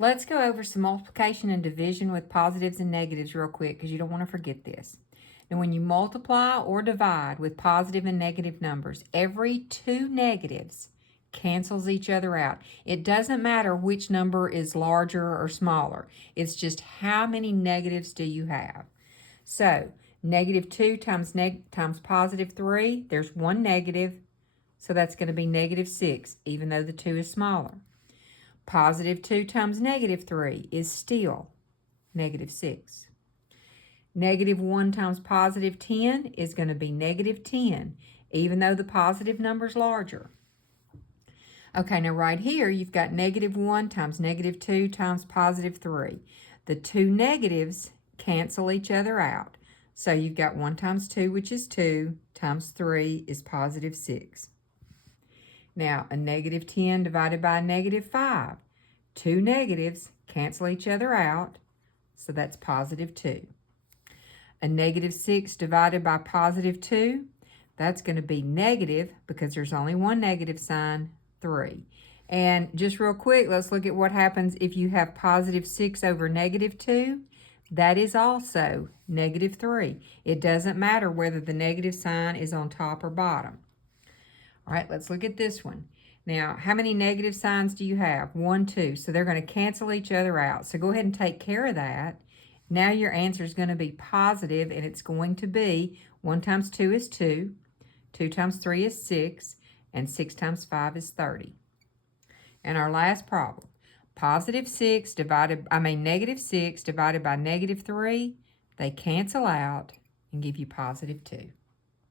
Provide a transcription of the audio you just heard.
Let's go over some multiplication and division with positives and negatives real quick because you don't want to forget this. Now, when you multiply or divide with positive and negative numbers, every two negatives cancels each other out. It doesn't matter which number is larger or smaller. It's just how many negatives do you have. So, negative 2 times positive 3, there's one negative, so that's going to be negative 6, even though the 2 is smaller. Positive 2 times negative 3 is still negative 6. Negative 1 times positive 10 is going to be negative 10, even though the positive number is larger. Okay, now right here, you've got negative 1 times negative 2 times positive 3. The two negatives cancel each other out. So you've got 1 times 2, which is 2, times 3 is positive 6. Now, a negative 10 divided by a negative 5. Two negatives cancel each other out, so that's positive 2. A negative 6 divided by positive 2, that's going to be negative, because there's only one negative sign, 3. And just real quick, let's look at what happens if you have positive 6 over negative 2. That is also negative 3. It doesn't matter whether the negative sign is on top or bottom. All right, let's look at this one. Now, how many negative signs do you have? 1, 2. So they're going to cancel each other out. So go ahead and take care of that. Now your answer is going to be positive, and it's going to be 1 times 2 is 2, 2 times 3 is 6, and 6 times 5 is 30. And our last problem, negative 6 divided by negative 3, they cancel out and give you positive 2.